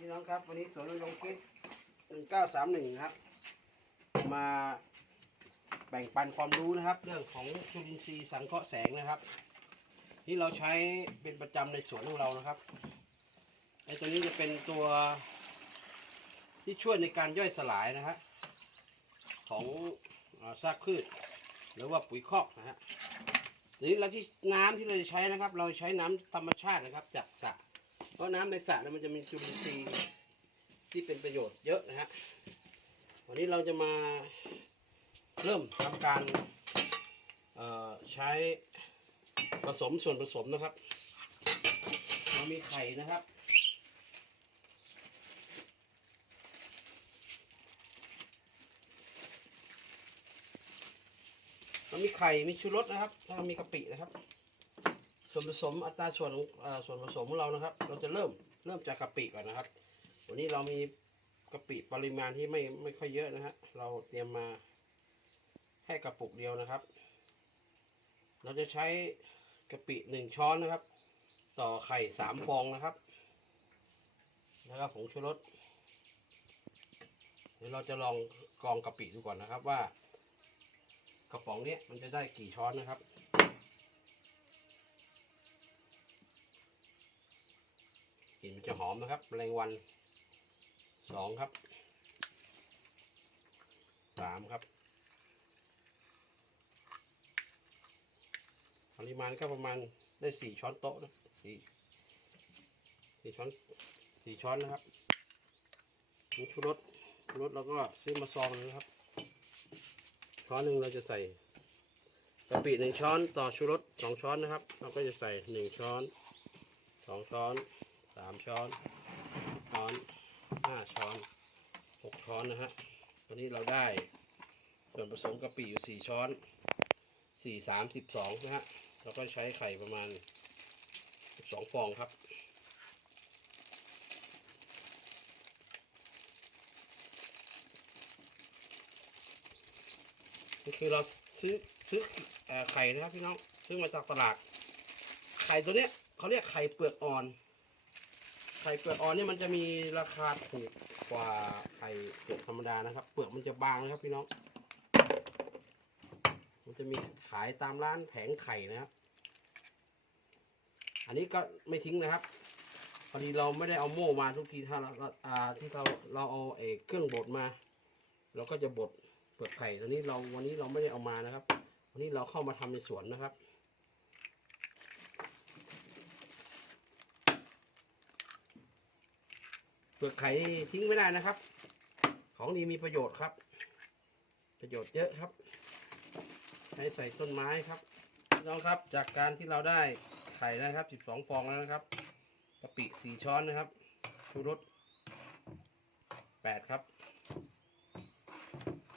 พี่น้องครับ วันนี้สวนลงยงคิดหนึ่งเก้าสามหนึ่งครับ มาแบ่งปันความรู้นะครับ เรื่องของจุลินทรีย์สังเคราะห์แสงนะครับ ที่เราใช้เป็นประจำในสวนของเรานะครับไอ้ตัวนี้จะเป็นตัวที่ช่วยในการย่อยสลายนะฮะของซากพืช หรือว่าปุ๋ยคอกนะฮะทีนี้เราที่น้ำที่เราจะใช้นะครับ เราใช้น้ำธรรมชาตินะครับจากสระ เพราะน้ำในสระเนี่ยมันจะมีจุลินทรีย์ที่เป็นประโยชน์เยอะนะฮะวันนี้เราจะมาเริ่มทำการใช้ผสมส่วนผสมนะครับเรามีไข่นะครับ เรามีไข่ มีชูรสนะครับแล้วมีกะปินะครับ ส่วนผสมอัตราส่วนของส่วนผสมของเรานะครับ เราจะเริ่มเริ่มจากกะปิก่อนนะครับ วันนี้เรามีกะปิปริมาณที่ไม่ไม่ค่อยเยอะนะฮะเราเตรียมมาแค่กระปุกเดียวนะครับ เราจะใช้กะปิหนึ่งช้อนนะครับ ต่อไข่สามฟองนะครับ แล้วก็ผงชูรสเดี๋ยวเราจะลองกรองกะปิดูก่อนนะครับว่ากระป๋องเนี้ยมันจะได้กี่ช้อนนะครับ กลิ่นมันจะหอมนะครับแมลงวันสองครับสามครับ ปริมาณก็ประมาณได้สี่ช้อนโต๊ะนะสี่สี่ช้อนสี่ช้อนนะครับนี่ชูรสชูรสเราก็ซื้อมาซองหนึงนะครับ ช้อนหนึ่งเราจะใส่กะปิหนึ่งช้อนต่อชูรสสองช้อนนะครับ เราก็จะใส่หนึ่งช้อนสองช้อน สามช้อนช้อนห้าช้อนหกช้อนนะฮะตัวนี้เราได้ส่วนผสมกะปิอยู่สี่ช้อนสี่สามสิบสองนะฮะเราก็ใช้ไข่ประมาณสิบสองฟองครับนี่คือเราซื้อซื้ออไข่นะครับพี่น้องซื้อมาจากตลาด ไข่ตัวเนี้ยเขาเรียกไข่เปลือกอ่อน ข่เปลือกอ่อนนี่มันจะมีราคาถูกกว่าไข่เปลือกธรรมดานะครับ เปลือกมันจะบางนะครับพี่น้อง มันจะมีขายตามร้านแผงไข่นะครับ อันนี้ก็ไม่ทิ้งนะครับ พอดีเราไม่ได้เอาโม่มาทุกทีถ้าเราที่เราเราเอาเอกเครื่องบดมา เราก็จะบดเปลือกไข่ตอนนี้เราวันนี้เราไม่ได้เอามานะครับ วันนี้เราเข้ามาทำในสวนนะครับ เปลือกไข่ทิ้งไม่ได้นะครับ ของดีมีประโยชน์ครับ ประโยชน์เยอะครับใช้ใส่ต้นไม้ครับน้องครับจากการที่เราได้ไข่นะครับ 12 ฟองแล้วนะครับกะปิ 4 ช้อนนะครับชูรส 8 ครับ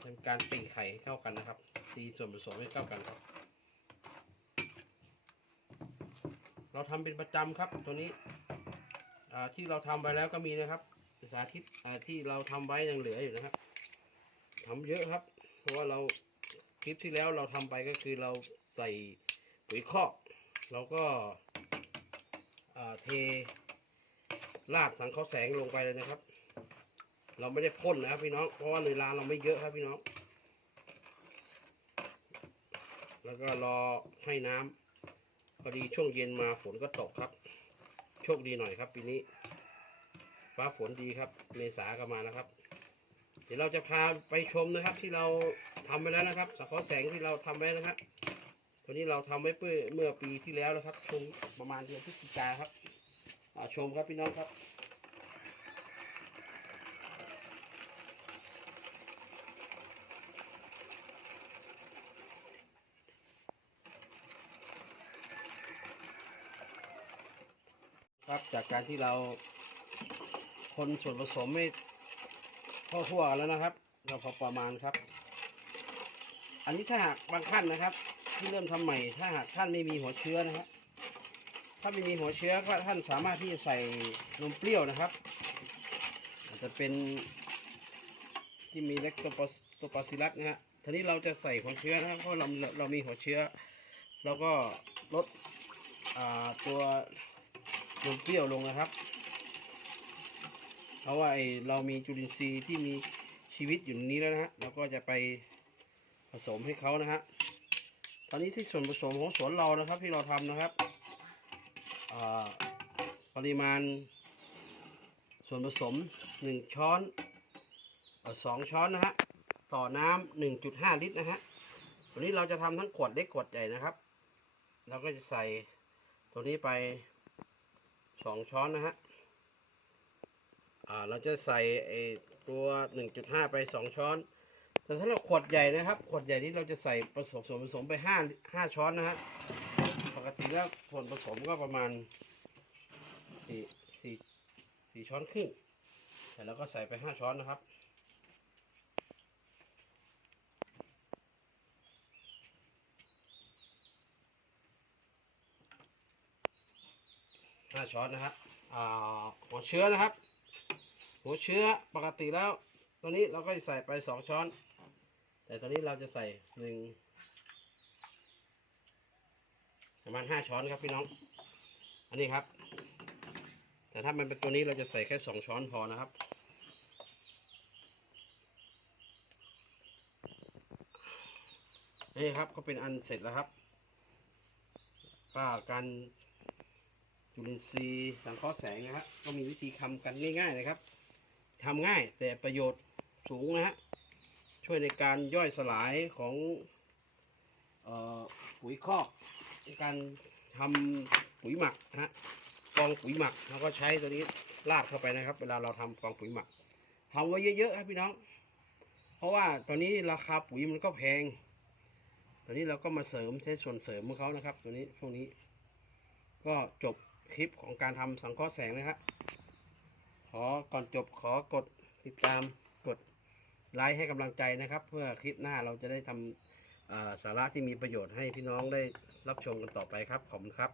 เป็นการตีไข่ให้เข้ากันนะครับ ตีส่วนผสมให้เข้ากันครับ เราทำเป็นประจำครับตัวนี้อ่าที่เราทำไปแล้วก็มีนะครับ สาธิตที่เราทำไว้ยังเหลืออยู่นะครับทำเยอะครับ เพราะว่าเราคลิปที่แล้วเราทำไปก็คือเราใส่ปุ๋ยคอกเราก็าเทรากสังเคราะห์แสงลงไปเลยนะครับ เราไม่ได้พ่นนะครับพี่น้อง เพราะว่าเวลาเราไม่เยอะครับพี่น้อง แล้วก็รอให้น้ำพอดีช่วงเย็นมาฝนก็ตกครับ โชคดีหน่อยครับปีนี้ ฟ้าฝนดีครับ เมษาก็มานะครับ เดี๋ยวเราจะพาไปชมนะครับ ที่เราทำไปแล้วนะครับสังเคราะห์แสงที่เราทำไว้นะครับตัวนี้เราทำไว้เมื่อเมื่อปีที่แล้วนะครับชมประมาณเดือนพฤศจิกาครับชมครับพี่น้องครับครับจากการที่เรา คนส่วนผสมไม่ทั่วทั่วแล้วนะครับ เราพอประมาณครับ อันนี้ถ้าหากบางท่านนะครับ ที่เริ่มทำใหม่ ถ้าหากท่านไม่มีหัวเชื้อนะครับถ้าไม่มีหัวเชื้อก็ท่านสามารถที่จะใส่นมเปรี้ยวนะครับอาจจะเป็นที่มีเล็กตัวตัวปาซิลัสนะฮะทีนี้เราจะใส่หัวเชื้อนะครับเพราะเราเรามีหัวเชื้อเราก็ลดตัวนมเปรี้ยวลงนะครับ เพราะว่าไอเรามีจุลินทรีย์ที่มีชีวิตอยู่ในนี้แล้วนะฮะเราก็จะไปผสมให้เขานะฮะตอนนี้ที่ส่วนผสมของสวนเรานะครับ ที่เราทำนะครับปริมาณ ส่วนผสมหนึ่งช้อนสองช้อนนะฮะต่อน้ำหนึ่งจุดห้าลิตรนะฮะวันนี้เราจะทำทั้งขวดเล็กขวดใหญ่นะครับ เราก็จะใส่ตัวนี้ไปสองช้อนนะฮะ อ่าเราจะใส่ไอตัวหนึ่งจุดห้าไปสองช้อน แต่ถ้าเราขวดใหญ่นะครับ ขวดใหญ่นี้เราจะใส่ผสมส่วนผสมไปห้าห้าช้อนนะฮะปกติแล้วส่วนผสมก็ประมาณสี่สี่ช้อนครึ่งแต่เราก็ใส่ไปห้าช้อนนะครับห้าช้อนนะครับอ่าหัวเชื้อนะครับ หัวเชื้อปกติแล้ว ตัวนี้เราก็จะใส่ไปสองช้อน แต่ตัวนี้เราจะใส่หนึ่งประมาณห้าช้อนครับพี่น้อง อันนี้ครับ แต่ถ้ามันเป็นตัวนี้เราจะใส่แค่สองช้อนพอนะครับ นี่ครับก็เป็นอันเสร็จแล้วครับก็การจุลินทรีย์สังเคราะห์แสงนะครับก็มีวิธีทำกันง่ายๆนะครับ ทำง่ายแต่ประโยชน์สูงนะฮะ ช่วยในการย่อยสลายของออปุ๋ยคอกในการทำปุ๋ยหมักนะฮะกองปุ๋ยหมักเราก็ใช้ตัวนี้ราดเข้าไปนะครับ เวลาเราทำกองปุ๋ยหมักทำไว้เยอะๆครับพี่น้อง เพราะว่าตอนนี้ราคาปุ๋ยมันก็แพง ตอนนี้เราก็มาเสริมใช้ส่วนเสริมของเขานะครับ ตัวนี้ช่วงนี้ ก็จบคลิปของการทำสังเคราะห์แสงนะครับ ขอก่อนจบขอกดติดตามกดไลค์ให้กำลังใจนะครับ เพื่อคลิปหน้าเราจะได้ทำสาระที่มีประโยชน์ให้พี่น้องได้รับชมกันต่อไปครับ ขอบคุณครับ